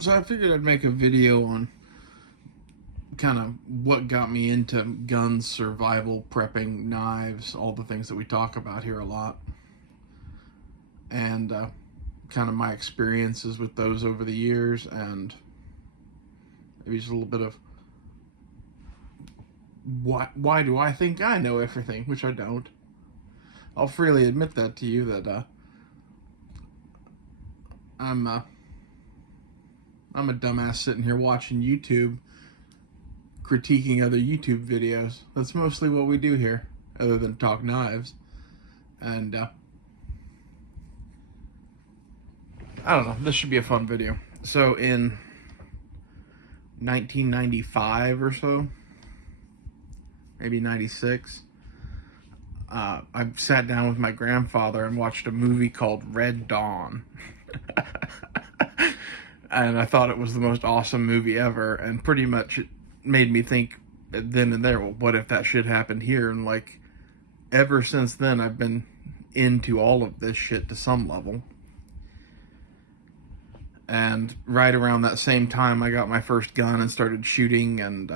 So I figured I'd make a video on kind of what got me into guns, survival, prepping, knives, all the things that we talk about here a lot, and kind of my experiences with those over the years, and maybe just a little bit of why do I think I know everything, which I don't. I'll freely admit that to you that I'm I'm a dumbass sitting here watching YouTube, critiquing other YouTube videos. That's mostly what we do here, other than talk knives. And I don't know, this should be a fun video. So in 1995 or so, maybe 96, I sat down with my grandfather and watched a movie called Red Dawn. And I thought it was the most awesome movie ever, and pretty much it made me think then and there, well, what if that shit happened here? And like, ever since then, I've been into all of this shit to some level. And right around that same time, I got my first gun and started shooting, and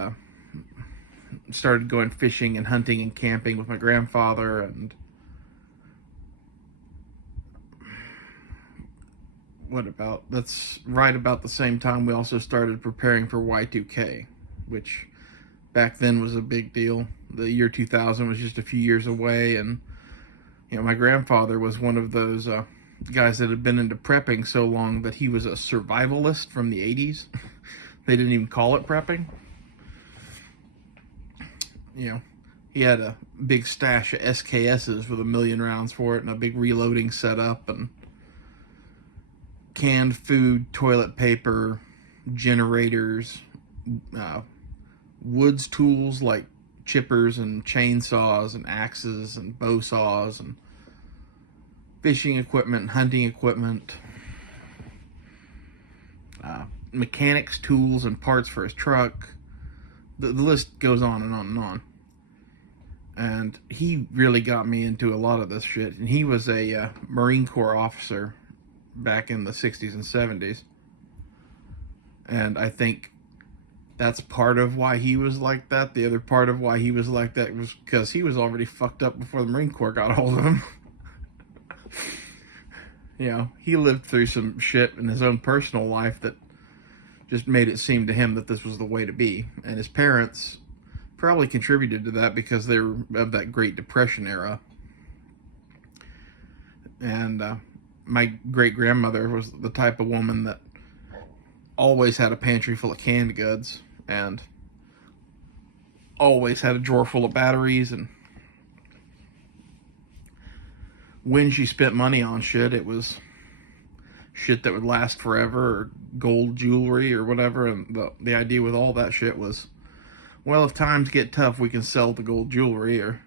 started going fishing and hunting and camping with my grandfather. And that's right about the same time we also started preparing for Y2K, which back then was a big deal. The year 2000 was just a few years away, and my grandfather was one of those guys that had been into prepping so long that he was a survivalist from the 80s. They didn't even call it prepping. He had a big stash of SKSs with 1,000,000 rounds for it, and a big reloading setup, and canned food, toilet paper, generators, woods tools like chippers and chainsaws and axes and bow saws, and fishing equipment, hunting equipment, mechanics tools and parts for his truck. The list goes on and on and on. And he really got me into a lot of this shit. And he was a Marine Corps officer back in the 60s and 70s. And I think that's part of why he was like that. The other part of why he was like that was because he was already fucked up before the Marine Corps got a hold of him. He lived through some shit in his own personal life that just made it seem to him that this was the way to be. And his parents probably contributed to that because they were of that Great Depression era. And my great-grandmother was the type of woman that always had a pantry full of canned goods, and always had a drawer full of batteries. And when she spent money on shit, it was shit that would last forever, or gold jewelry or whatever. And the idea with all that shit was, well, if times get tough, we can sell the gold jewelry. Or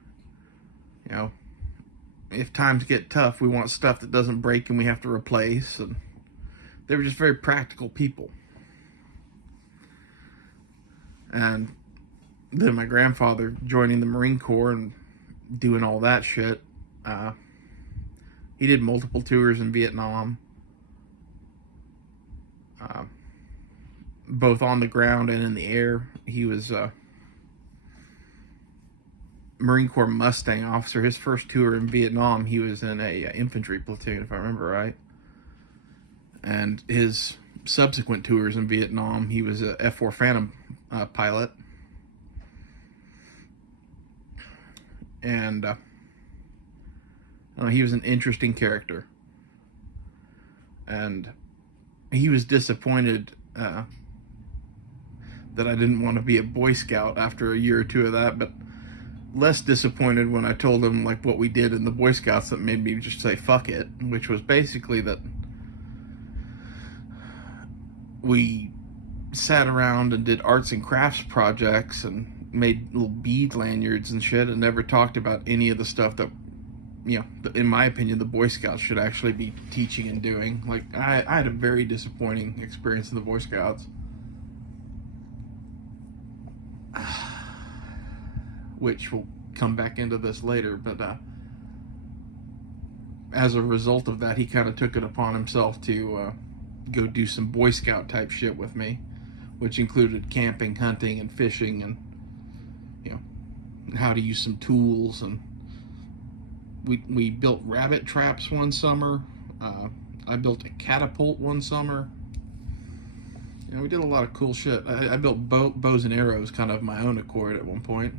if times get tough, we want stuff that doesn't break and we have to replace. And they were just very practical people. And then my grandfather joining the Marine Corps and doing all that shit, he did multiple tours in Vietnam, both on the ground and in the air. He was Marine Corps Mustang officer. His first tour in Vietnam, he was in a infantry platoon, if I remember right. And his subsequent tours in Vietnam, he was a F-4 Phantom pilot. And he was an interesting character. And he was disappointed that I didn't want to be a Boy Scout after a year or two of that, but less disappointed when I told him like what we did in the Boy Scouts that made me just say fuck it, which was basically that we sat around and did arts and crafts projects and made little bead lanyards and shit, and never talked about any of the stuff that, in my opinion, the Boy Scouts should actually be teaching and doing. Like, I had a very disappointing experience in the Boy Scouts. Which will come back into this later, but as a result of that, he kind of took it upon himself to go do some Boy Scout type shit with me, which included camping, hunting, and fishing, and how to use some tools. And we built rabbit traps one summer. I built a catapult one summer. We did a lot of cool shit. I built bows and arrows kind of my own accord at one point,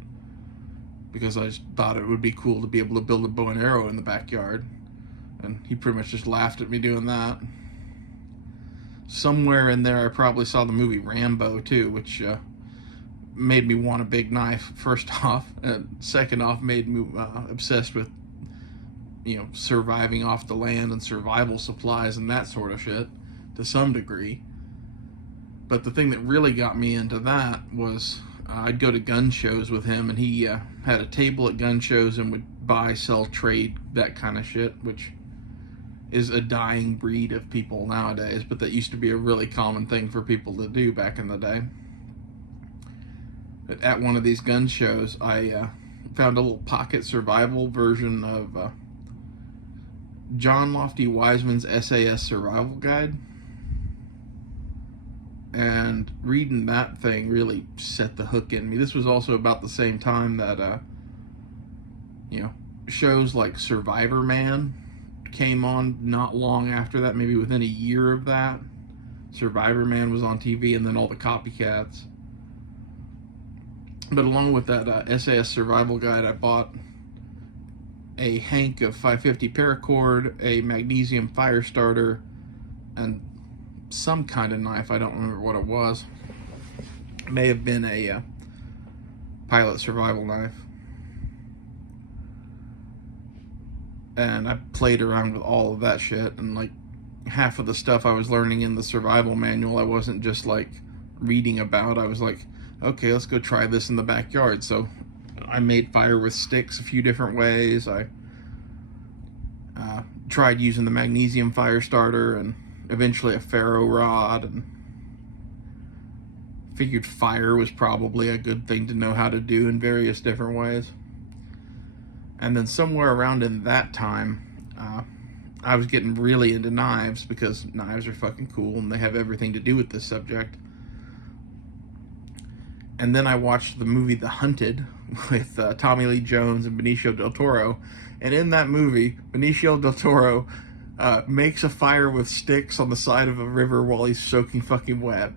because I just thought it would be cool to be able to build a bow and arrow in the backyard. And he pretty much just laughed at me doing that. Somewhere in there I probably saw the movie Rambo too, which made me want a big knife, first off. And second off, made me obsessed with surviving off the land and survival supplies and that sort of shit to some degree. But the thing that really got me into that was I'd go to gun shows with him, and he had a table at gun shows and would buy, sell, trade, that kind of shit, which is a dying breed of people nowadays, but that used to be a really common thing for people to do back in the day. At one of these gun shows, I found a little pocket survival version of John Lofty Wiseman's SAS Survival Guide. And reading that thing really set the hook in me. This was also about the same time that, shows like Survivor Man came on not long after that, maybe within a year of that. Survivor Man was on TV, and then all the copycats. But along with that SAS Survival Guide, I bought a hank of 550 paracord, a magnesium fire starter, and some kind of knife. I don't remember what it was. It may have been a pilot survival knife. And I played around with all of that shit, and like half of the stuff I was learning in the survival manual I wasn't just like reading about. I was like, okay, let's go try this in the backyard. So I made fire with sticks a few different ways. I tried using the magnesium fire starter, and eventually a ferro rod, and figured fire was probably a good thing to know how to do in various different ways. And then somewhere around in that time, I was getting really into knives, because knives are fucking cool and they have everything to do with this subject. And then I watched the movie The Hunted with Tommy Lee Jones and Benicio del Toro. And in that movie, Benicio del Toro makes a fire with sticks on the side of a river while he's soaking fucking wet,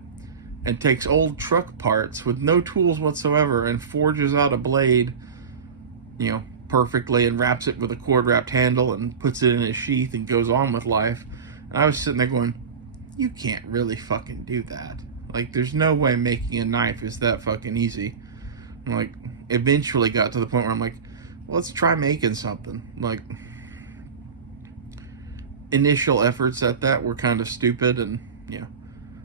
and takes old truck parts with no tools whatsoever and forges out a blade, perfectly, and wraps it with a cord wrapped handle and puts it in his sheath and goes on with life. And I was sitting there going, you can't really fucking do that. Like, there's no way making a knife is that fucking easy. And like, eventually got to the point where I'm like, well, let's try making something. Like, initial efforts at that were kind of stupid, and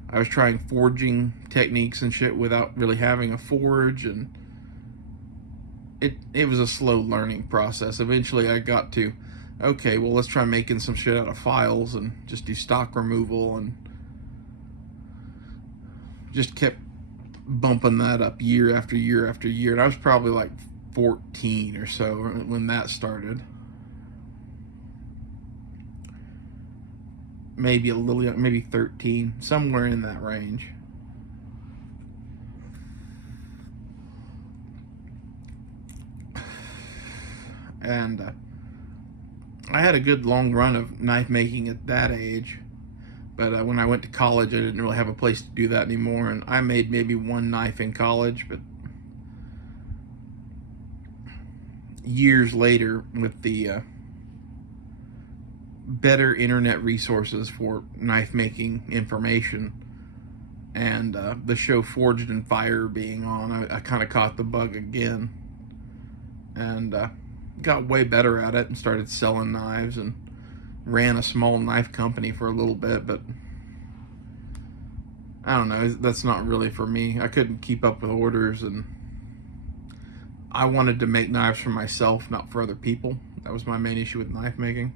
I was trying forging techniques and shit without really having a forge, and it was a slow learning process. Eventually I got to, okay, well, let's try making some shit out of files and just do stock removal, and just kept bumping that up year after year after year. And I was probably like 14 or so when that started. Maybe a little, maybe 13, somewhere in that range. And I had a good long run of knife making at that age. But when I went to college, I didn't really have a place to do that anymore. And I made maybe one knife in college, but years later, with the better internet resources for knife making information, and the show Forged in Fire being on, I kind of caught the bug again, and got way better at it, and started selling knives, and ran a small knife company for a little bit. But I don't know, that's not really for me. I couldn't keep up with orders, and I wanted to make knives for myself, not for other people. That was my main issue with knife making.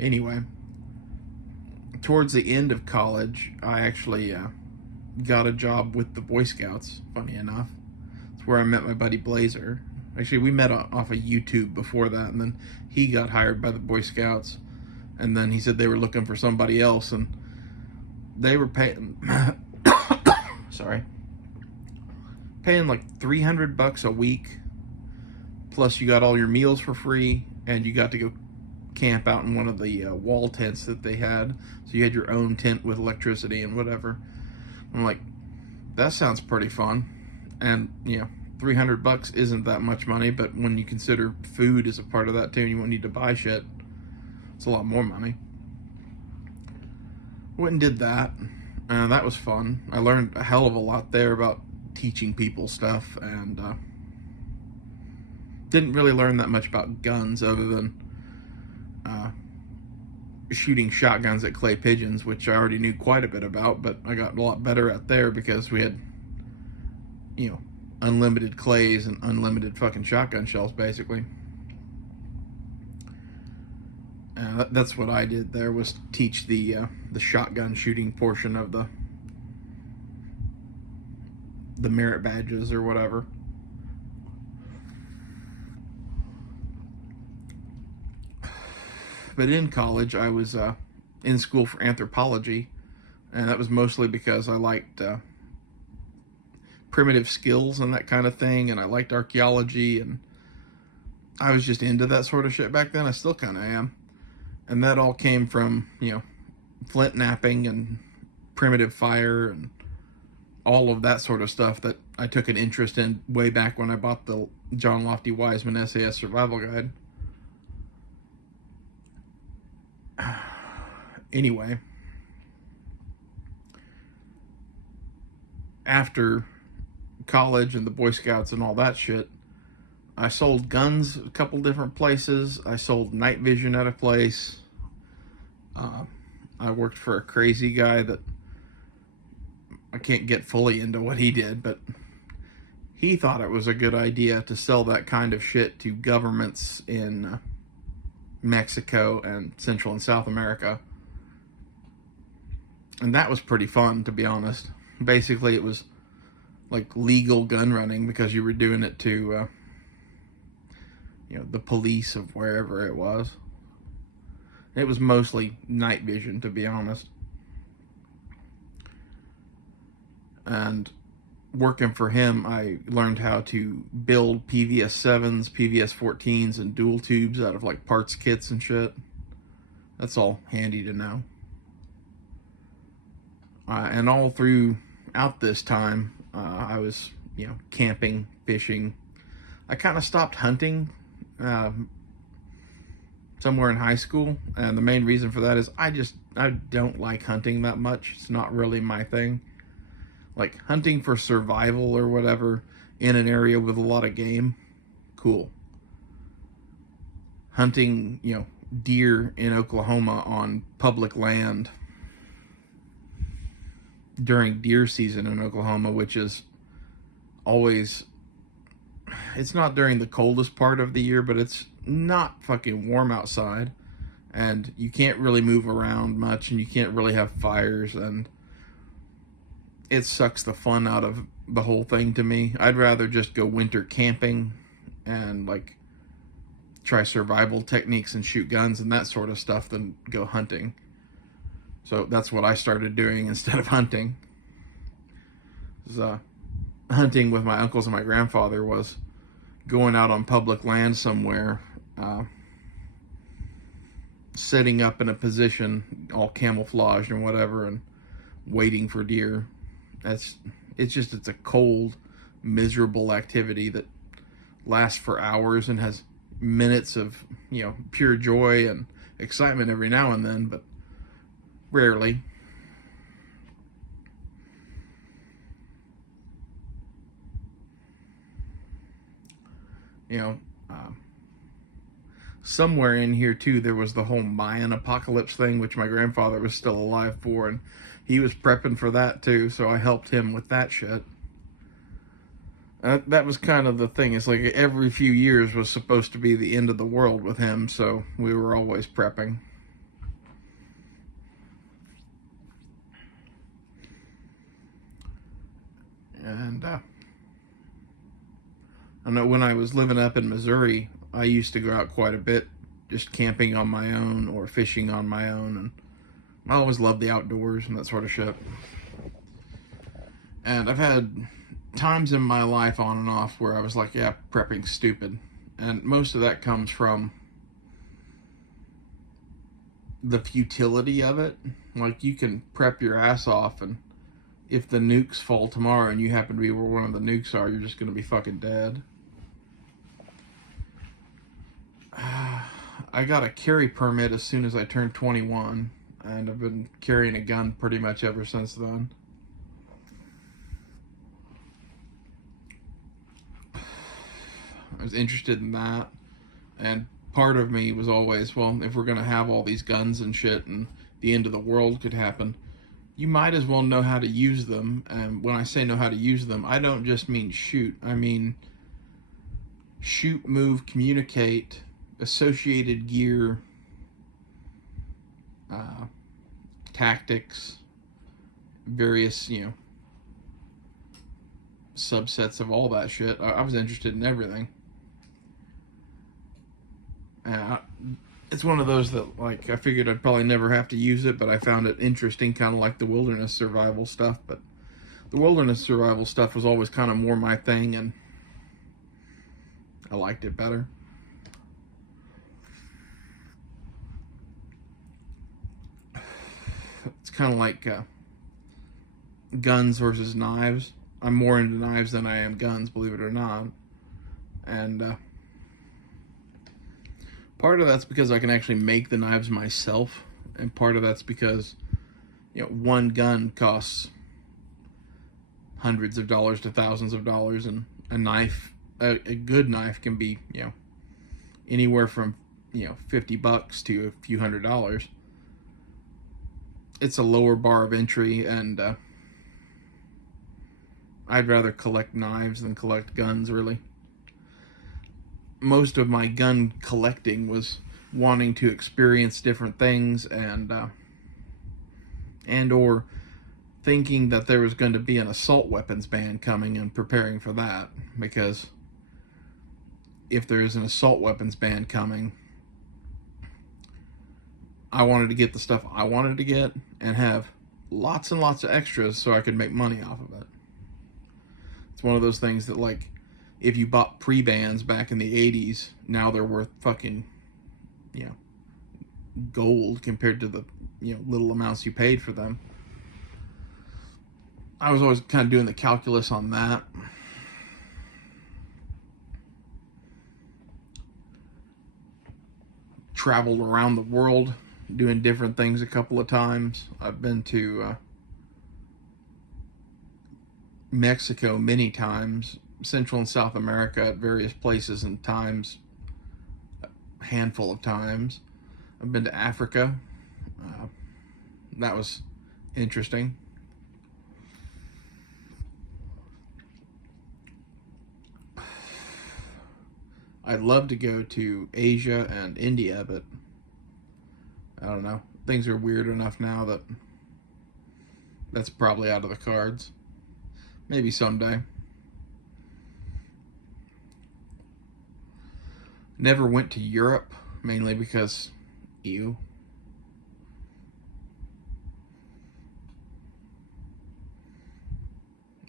Anyway, towards the end of college, I actually got a job with the Boy Scouts, funny enough. It's where I met my buddy Blazer. Actually, we met off of YouTube before that, and then he got hired by the Boy Scouts, and then he said they were looking for somebody else, and they were paying sorry, paying like $300 a week, plus you got all your meals for free, and you got to go camp out in one of the wall tents that they had. So you had your own tent with electricity and whatever. I'm like, that sounds pretty fun. And you know, $300 isn't that much money, but when you consider food as a part of that too, and you won't need to buy shit, it's a lot more money. Went and did that. That was fun. I learned a hell of a lot there about teaching people stuff, and didn't really learn that much about guns other than shooting shotguns at clay pigeons, which I already knew quite a bit about, but I got a lot better at there because we had, you know, unlimited clays and unlimited fucking shotgun shells, basically. That's what I did there, was teach the shotgun shooting portion of the merit badges or whatever. But in college, I was in school for anthropology, and that was mostly because I liked primitive skills and that kind of thing, and I liked archaeology, and I was just into that sort of shit back then. I still kind of am. And that all came from, you know, flint knapping and primitive fire and all of that sort of stuff that I took an interest in way back when I bought the John Lofty Wiseman SAS Survival Guide. Anyway, after college and the Boy Scouts and all that shit, I sold guns a couple different places. I sold night vision at a place. I worked for a crazy guy that I can't get fully into what he did, but he thought it was a good idea to sell that kind of shit to governments in Mexico and Central and South America. And that was pretty fun, to be honest. Basically, it was like legal gun running because you were doing it to, you know, the police of wherever it was. It was mostly night vision, to be honest. And working for him, I learned how to build PVS 7s, PVS 14s, and dual tubes out of like parts kits and shit. That's all handy to know. And all throughout this time, I was, you know, camping, fishing. I kind of stopped hunting somewhere in high school, and the main reason for that is I don't like hunting that much. It's not really my thing. Like hunting for survival or whatever in an area with a lot of game, cool. Hunting, you know, deer in Oklahoma on public land during deer season in Oklahoma, which is always, it's not during the coldest part of the year, but it's not fucking warm outside, and you can't really move around much, and you can't really have fires, and it sucks the fun out of the whole thing to me. I'd rather just go winter camping and like try survival techniques and shoot guns and that sort of stuff than go hunting. So that's what I started doing instead of hunting. Hunting with my uncles and my grandfather was going out on public land somewhere, setting up in a position all camouflaged and whatever, and waiting for deer. It's a cold, miserable activity that lasts for hours and has minutes of, you know, pure joy and excitement every now and then, but rarely. You know, somewhere in here too, there was the whole Mayan apocalypse thing, which my grandfather was still alive for, and he was prepping for that too, so I helped him with that shit. That was kind of the thing. It's like every few years was supposed to be the end of the world with him, so we were always prepping. And I know when I was living up in Missouri, I used to go out quite a bit, just camping on my own or fishing on my own, and I always loved the outdoors and that sort of shit. And I've had times in my life on and off where I was like, yeah, prepping's stupid. And most of that comes from the futility of it. Like, you can prep your ass off, and if the nukes fall tomorrow and you happen to be where one of the nukes are, you're just going to be fucking dead. I got a carry permit as soon as I turned 21, and I've been carrying a gun pretty much ever since then. I was interested in that, and part of me was always, well, if we're going to have all these guns and shit and the end of the world could happen, you might as well know how to use them. And when I say know how to use them, I don't just mean shoot. I mean shoot, move, communicate, associated gear, tactics, various, subsets of all that shit. I was interested in everything. It's one of those that, like, I figured I'd probably never have to use it, but I found it interesting, kind of like the wilderness survival stuff. But the wilderness survival stuff was always kind of more my thing, and I liked it better. It's kind of like guns versus knives. I'm more into knives than I am guns, believe it or not. And part of that's because I can actually make the knives myself, and part of that's because, one gun costs hundreds of dollars to thousands of dollars, and a knife, a good knife, can be, anywhere from, $50 to a few $100s. It's a lower bar of entry, and I'd rather collect knives than collect guns, really. Most of my gun collecting was wanting to experience different things, and or thinking that there was going to be an assault weapons ban coming and preparing for that, because if there's an assault weapons ban coming, I wanted to get the stuff I wanted to get and have lots and lots of extras so I could make money off of it. It's one of those things that, like, if you bought pre-bans back in the 80s, now they're worth fucking, gold compared to the, little amounts you paid for them. I was always kind of doing the calculus on that. Traveled around the world doing different things a couple of times. I've been to Mexico many times, Central and South America at various places and times, a handful of times. I've been to Africa. That was interesting. I'd love to go to Asia and India, but I don't know. Things are weird enough now that that's probably out of the cards. Maybe someday. Never went to Europe, mainly because, ew.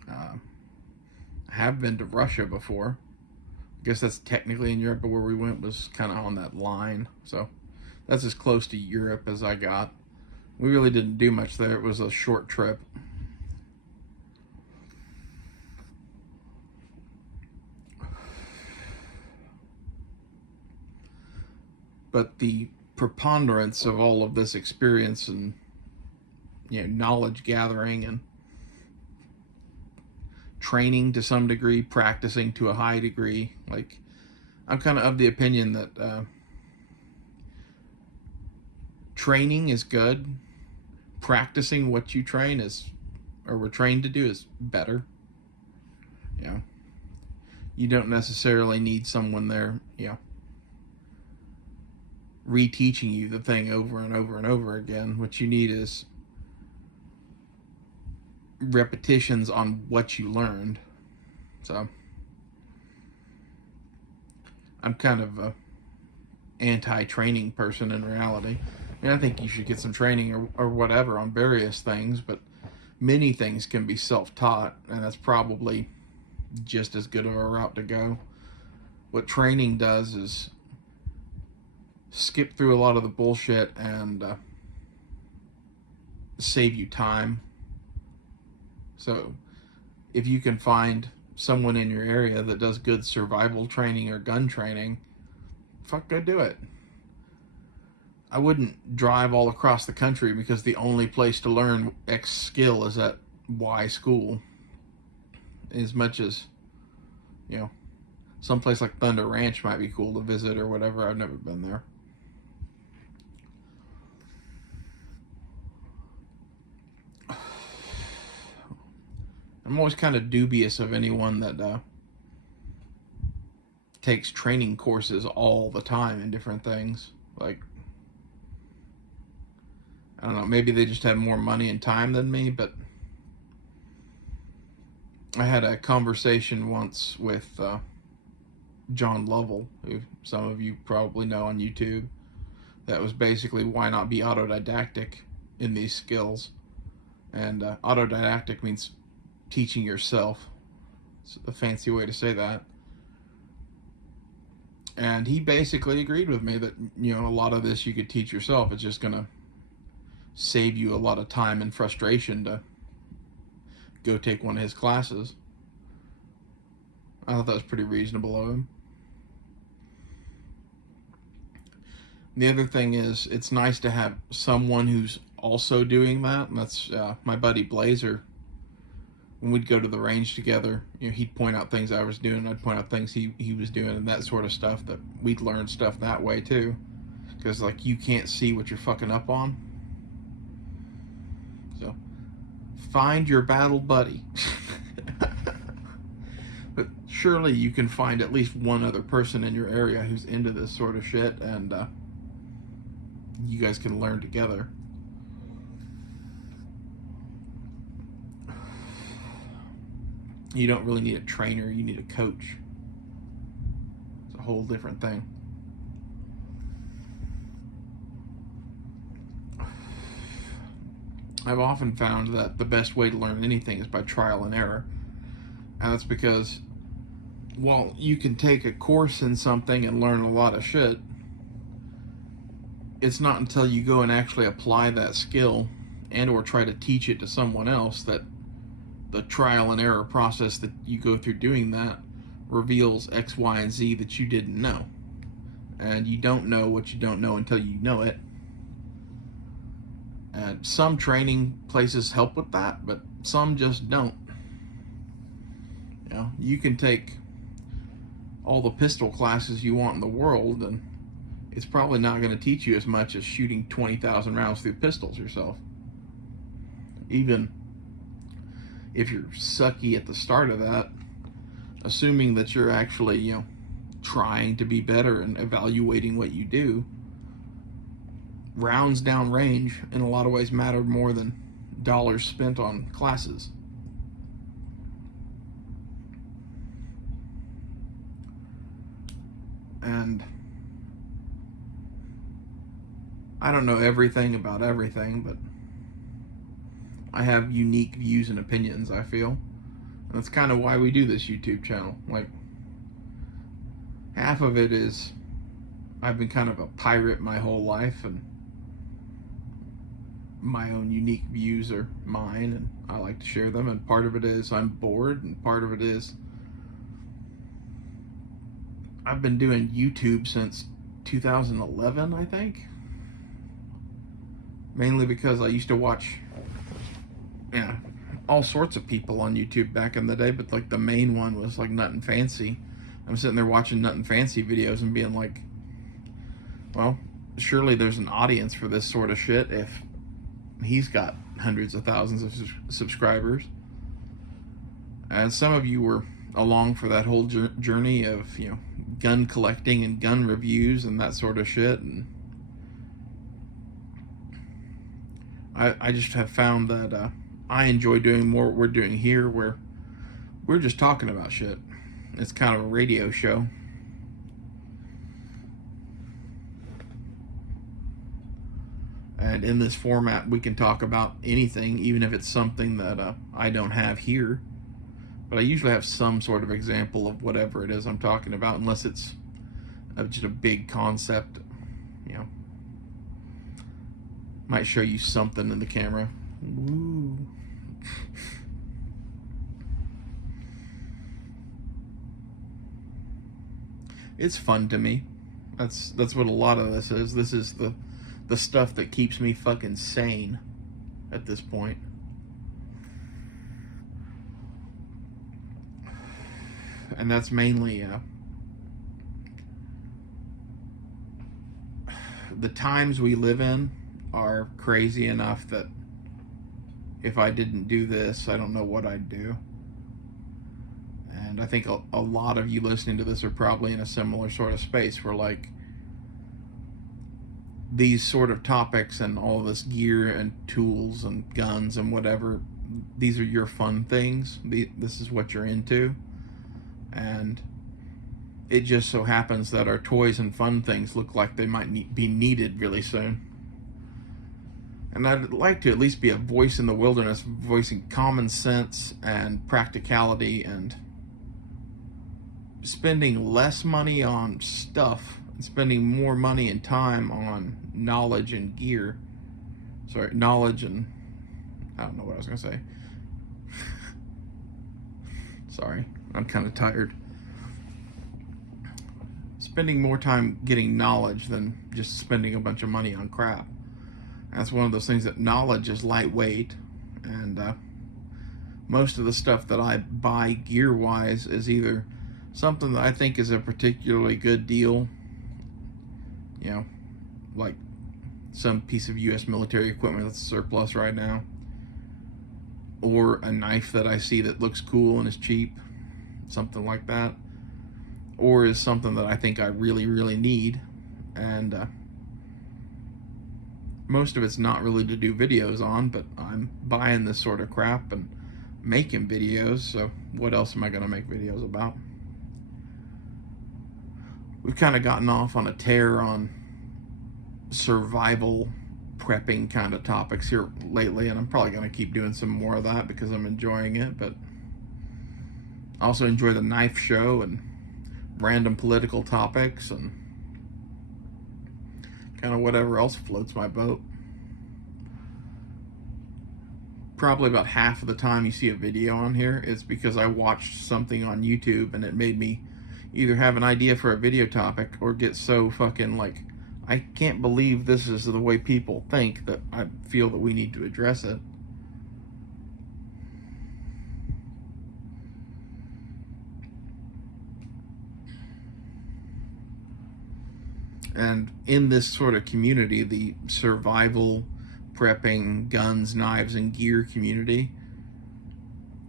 I have been to Russia before. I guess that's technically in Europe, but where we went was kind of on that line. So that's as close to Europe as I got. We really didn't do much there. It was a short trip. But the preponderance of all of this experience and, knowledge gathering and training to some degree, practicing to a high degree, like, I'm kind of the opinion that training is good. Practicing what you train is, or were trained to do, is better. You don't necessarily need someone there, reteaching you the thing over and over and over again. What you need is repetitions on what you learned. So I'm kind of a anti-training person in reality. I mean, I think you should get some training or whatever on various things, but many things can be self-taught, and that's probably just as good of a route to go. What training does is skip through a lot of the bullshit and save you time. So if you can find someone in your area that does good survival training or gun training, fuck, go do it. I wouldn't drive all across the country because the only place to learn X skill is at Y school. As much as, you know, someplace like Thunder Ranch might be cool to visit or whatever. I've never been there. I'm always kind of dubious of anyone that takes training courses all the time in different things. Like, I don't know, maybe they just have more money and time than me, but I had a conversation once with John Lovell, who some of you probably know on YouTube, that was basically why not be autodidactic in these skills. And autodidactic means teaching yourself. It's a fancy way to say that. And he basically agreed with me that, you know, a lot of this you could teach yourself. It's just going to save you a lot of time and frustration to go take one of his classes. I thought that was pretty reasonable of him. The other thing is, it's nice to have someone who's also doing that, and that's my buddy Blazer. When we'd go to the range together, you know, he'd point out things I was doing, I'd point out things he was doing, and that sort of stuff, that we'd learn stuff that way too. Because, like, you can't see what you're fucking up on. So, find your battle buddy. But surely you can find at least one other person in your area who's into this sort of shit, and you guys can learn together. You don't really need a trainer, you need a coach. It's a whole different thing. I've often found that the best way to learn anything is by trial and error. And that's because, while you can take a course in something and learn a lot of shit, it's not until you go and actually apply that skill and or try to teach it to someone else that the trial and error process that you go through doing that reveals X, Y, and Z that you didn't know. And you don't know what you don't know until you know it. And some training places help with that, but some just don't. You know, you can take all the pistol classes you want in the world, and it's probably not going to teach you as much as shooting 20,000 rounds through pistols yourself. Even if you're sucky at the start of that, assuming that you're actually, you know, trying to be better and evaluating what you do, rounds down range in a lot of ways matter more than dollars spent on classes. And I don't know everything about everything, but I have unique views and opinions, I feel. And that's kind of why we do this YouTube channel. Like, half of it is I've been kind of a pirate my whole life, and my own unique views are mine, and I like to share them. And part of it is I'm bored, and part of it is I've been doing YouTube since 2011, I think. Mainly because I used to watch, yeah, all sorts of people on YouTube back in the day, but like the main one was like Nut and Fancy. I'm sitting there watching Nut and Fancy videos and being like, well, surely there's an audience for this sort of shit if he's got hundreds of thousands of subscribers. And some of you were along for that whole journey of, you know, gun collecting and gun reviews and that sort of shit. And I just have found that I enjoy doing more what we're doing here, where we're just talking about shit. It's kind of a radio show. And in this format, we can talk about anything, even if it's something that I don't have here. But I usually have some sort of example of whatever it is I'm talking about, unless it's just a big concept, you know. Might show you something in the camera. Woo. It's fun to me. That's what a lot of this is. This is the stuff that keeps me fucking sane at this point. And that's mainly the times we live in are crazy enough that if I didn't do this, I don't know what I'd do. And I think a lot of you listening to this are probably in a similar sort of space where, like, these sort of topics and all this gear and tools and guns and whatever, these are your fun things. This is what you're into. And it just so happens that our toys and fun things look like they might be needed really soon. And I'd like to at least be a voice in the wilderness, voicing common sense and practicality and spending less money on stuff and spending more money and time on knowledge and gear. Sorry, knowledge and... I don't know what I was going to say. Sorry, I'm kind of tired. Spending more time getting knowledge than just spending a bunch of money on crap. That's one of those things that knowledge is lightweight, and most of the stuff that I buy gear-wise is either something that I think is a particularly good deal, you know, like some piece of U.S. military equipment that's surplus right now, or a knife that I see that looks cool and is cheap, something like that, or is something that I think I really, really need, and most of it's not really to do videos on, but I'm buying this sort of crap and making videos, so what else am I going to make videos about? We've kind of gotten off on a tear on survival prepping kind of topics here lately, and I'm probably going to keep doing some more of that because I'm enjoying it, but I also enjoy the knife show and random political topics and kind of whatever else floats my boat. Probably about half of the time you see a video on here, it's because I watched something on YouTube and it made me either have an idea for a video topic or get so fucking like, I can't believe this is the way people think, that I feel that we need to address it. And in this sort of community, the survival, prepping, guns, knives, and gear community,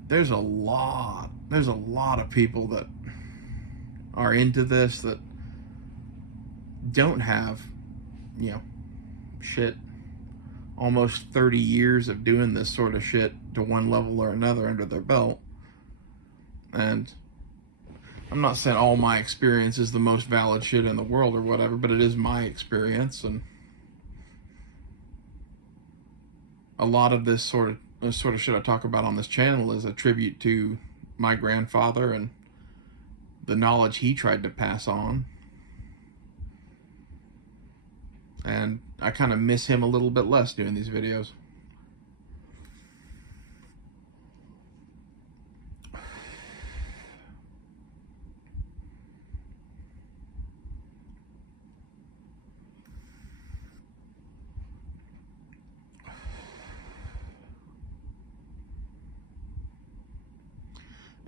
there's a lot of people that are into this that don't have, you know, shit, almost 30 years of doing this sort of shit to one level or another under their belt. And I'm not saying all my experience is the most valid shit in the world or whatever, but it is my experience, and a lot of this sort of shit I talk about on this channel is a tribute to my grandfather and the knowledge he tried to pass on. And I kind of miss him a little bit less doing these videos.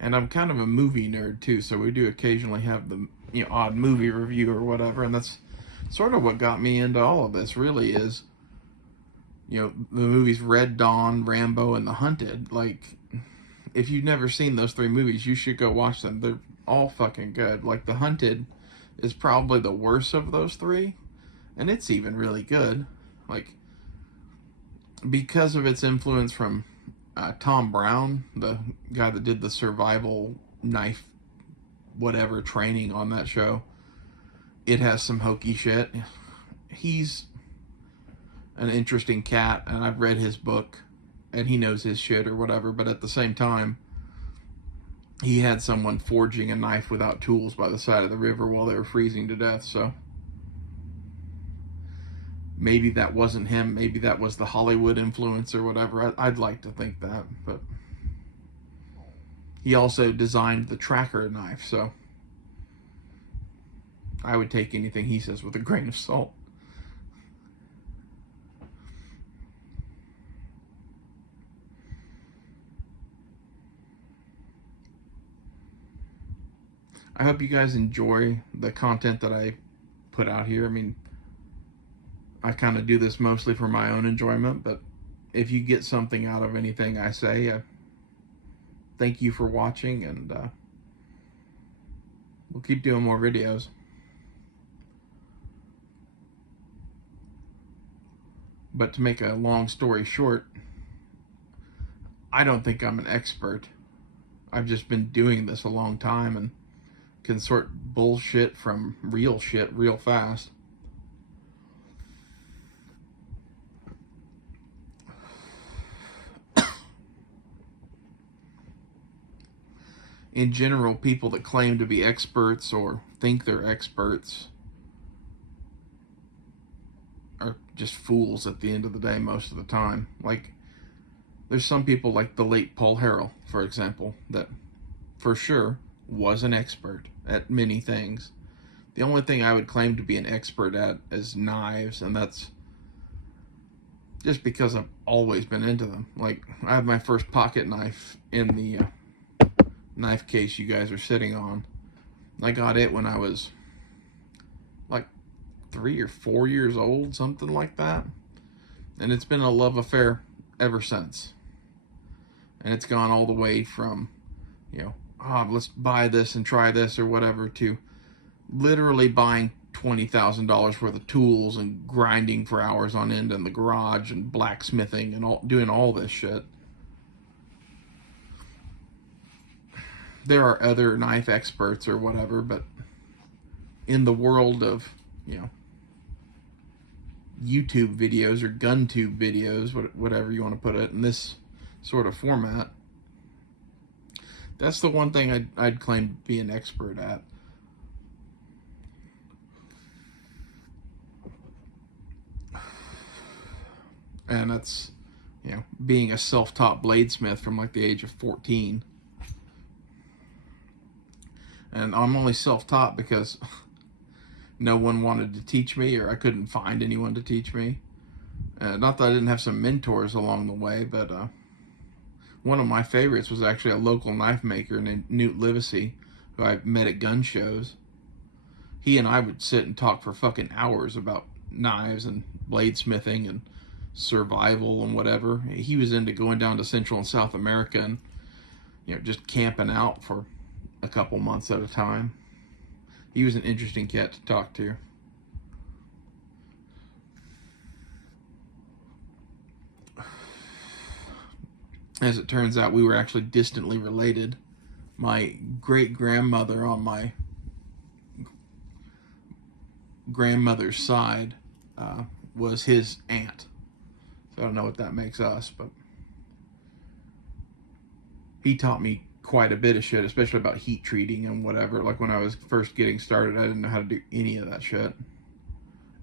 And I'm kind of a movie nerd too, so we do occasionally have the, you know, odd movie review or whatever, and that's sort of what got me into all of this, really, is, you know, the movies Red Dawn, Rambo, and The Hunted. Like, if you've never seen those three movies, you should go watch them. They're all fucking good. Like, The Hunted is probably the worst of those three, and it's even really good. Like, because of its influence from Tom Brown, the guy that did the survival knife whatever training on that show, it has some hokey shit. He's an interesting cat, and I've read his book, and he knows his shit or whatever. But at the same time, he had someone forging a knife without tools by the side of the river while they were freezing to death. So maybe that wasn't him. Maybe that was the Hollywood influence or whatever. I'd like to think that. But he also designed the tracker knife, so I would take anything he says with a grain of salt. I hope you guys enjoy the content that I put out here. I mean, I kind of do this mostly for my own enjoyment, but if you get something out of anything I say, thank you for watching, and we'll keep doing more videos. But to make a long story short, I don't think I'm an expert. I've just been doing this a long time and can sort bullshit from real shit real fast. In general, people that claim to be experts or think they're experts are just fools at the end of the day most of the time. Like, there's some people like the late Paul Harrell, for example, that for sure was an expert at many things. The only thing I would claim to be an expert at is knives, and that's just because I've always been into them. Like, I have my first pocket knife in the knife case you guys are sitting on. I got it when I was like 3 or 4 years old, something like that. And it's been a love affair ever since. And it's gone all the way from, let's buy this and try this or whatever, to literally buying $20,000 worth of tools and grinding for hours on end in the garage and blacksmithing and doing all this shit. There are other knife experts or whatever, but in the world of, YouTube videos or GunTube videos, whatever you want to put it, in this sort of format, that's the one thing I'd claim to be an expert at. And that's, being a self-taught bladesmith from like the age of 14. And I'm only self-taught because no one wanted to teach me, or I couldn't find anyone to teach me. Not that I didn't have some mentors along the way, but one of my favorites was actually a local knife maker named Newt Livesey, who I met at gun shows. He and I would sit and talk for fucking hours about knives and bladesmithing and survival and whatever. He was into going down to Central and South America and, just camping out for a couple months at a time. He was an interesting cat to talk to. As it turns out, we were actually distantly related. My great-grandmother on my grandmother's side was his aunt. So I don't know what that makes us, but he taught me quite a bit of shit, especially about heat treating and whatever. Like, when I was first getting started, I didn't know how to do any of that shit.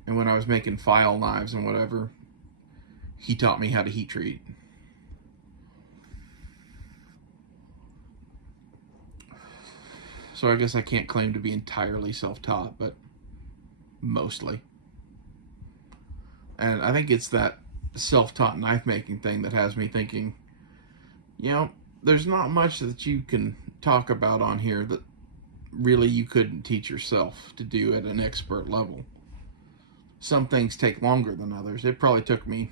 And when I was making file knives and whatever, he taught me how to heat treat. So I guess I can't claim to be entirely self-taught, but mostly. And I think it's that self-taught knife making thing that has me thinking, there's not much that you can talk about on here that really you couldn't teach yourself to do at an expert level. Some things take longer than others. It probably took me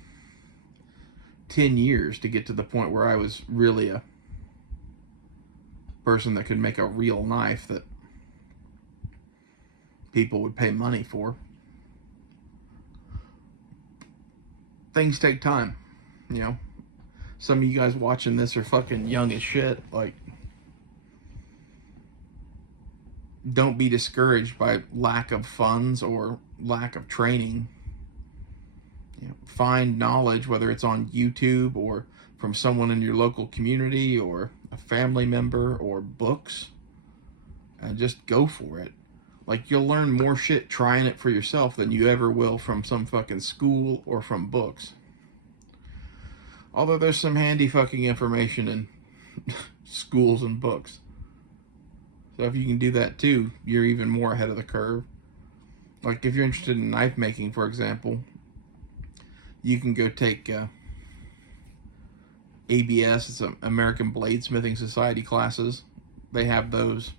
10 years to get to the point where I was really a person that could make a real knife that people would pay money for. Things take time, Some of you guys watching this are fucking young as shit. Like, don't be discouraged by lack of funds or lack of training. find knowledge, whether it's on YouTube or from someone in your local community or a family member or books, and just go for it. Like, you'll learn more shit trying it for yourself than you ever will from some fucking school or from books. Although there's some handy fucking information in schools and books. So if you can do that too, you're even more ahead of the curve. Like, if you're interested in knife making, for example, you can go take ABS, it's American Bladesmithing Society classes. They have those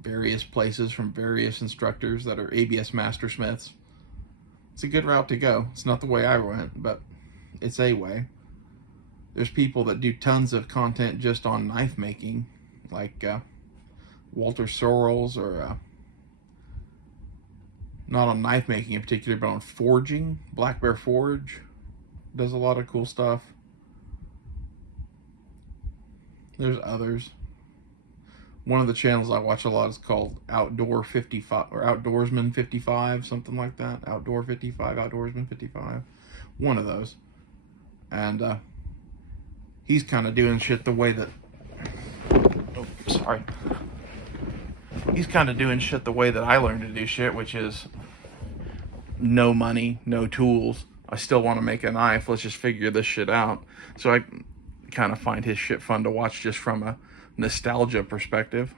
various places from various instructors that are ABS mastersmiths. It's a good route to go. It's not the way I went, but it's a way. There's people that do tons of content just on knife making, like Walter Sorrells, or not on knife making in particular, but on forging. Black Bear Forge does a lot of cool stuff. There's others. One of the channels I watch a lot is called Outdoor 55 or Outdoorsman 55, something like that. Outdoor 55, Outdoorsman 55. One of those. And he's kind of doing shit the way that... Oh, sorry. He's kind of doing shit the way that I learned to do shit, which is no money, no tools. I still want to make a knife. Let's just figure this shit out. So I kind of find his shit fun to watch just from a nostalgia perspective.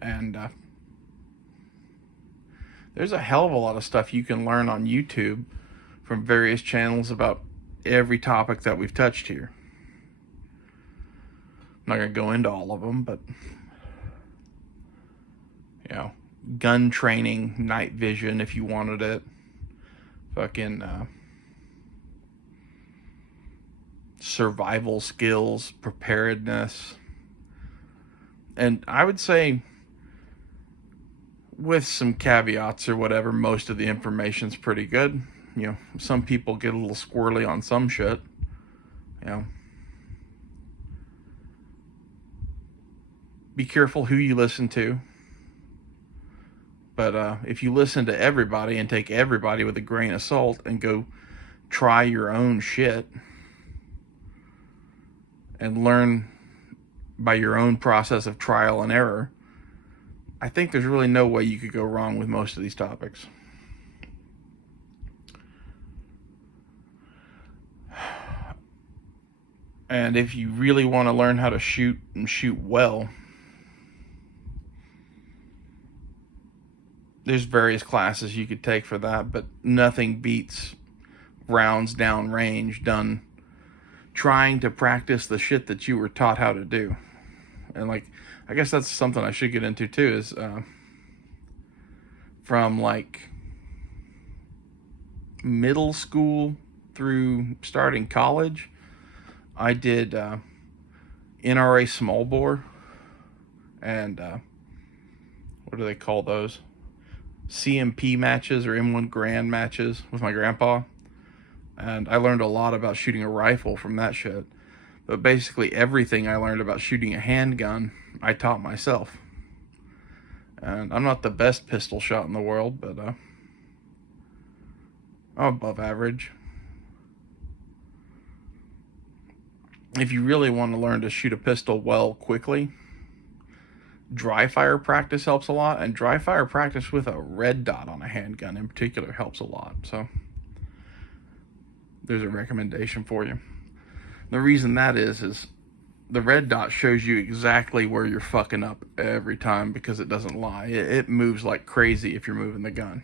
And there's a hell of a lot of stuff you can learn on YouTube from various channels about every topic that we've touched here. I'm not going to go into all of them, but gun training, night vision if you wanted it, fucking survival skills, preparedness. And I would say, with some caveats or whatever, most of the information's pretty good. Some people get a little squirrely on some shit. Be careful who you listen to. But if you listen to everybody and take everybody with a grain of salt and go try your own shit and learn by your own process of trial and error, I think there's really no way you could go wrong with most of these topics. And if you really want to learn how to shoot and shoot well, there's various classes you could take for that, but nothing beats rounds down range done trying to practice the shit that you were taught how to do. And like, I guess that's something I should get into too, is from like middle school through starting college, I did NRA small bore and what do they call those? CMP matches or M1 Grand matches with my grandpa. And I learned a lot about shooting a rifle from that shit. But basically everything I learned about shooting a handgun, I taught myself. And I'm not the best pistol shot in the world, but I'm above average. If you really want to learn to shoot a pistol well quickly, dry fire practice helps a lot, and dry fire practice with a red dot on a handgun in particular helps a lot. So there's a recommendation for you. The reason that is the red dot shows you exactly where you're fucking up every time because it doesn't lie. It moves like crazy if you're moving the gun.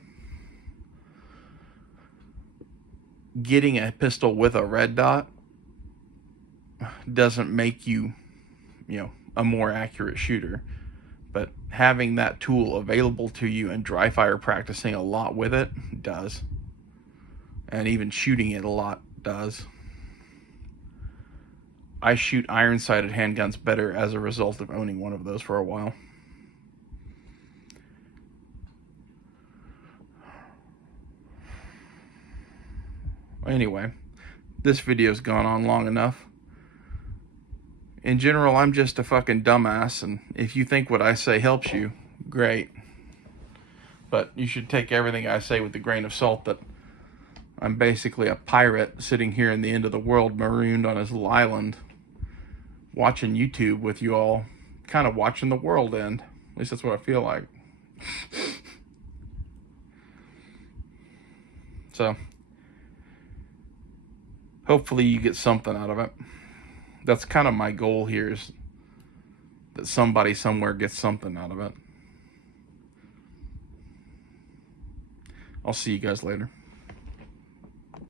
Getting a pistol with a red dot doesn't make you, a more accurate shooter. But having that tool available to you and dry fire practicing a lot with it does. And even shooting it a lot does. I shoot iron-sighted handguns better as a result of owning one of those for a while. Anyway, this video's gone on long enough. In general, I'm just a fucking dumbass, and if you think what I say helps you, great. But you should take everything I say with a grain of salt, that I'm basically a pirate sitting here in the end of the world, marooned on his little island, watching YouTube with you all, kind of watching the world end. At least that's what I feel like. So, hopefully you get something out of it. That's kind of my goal here, is that somebody somewhere gets something out of it. I'll see you guys later.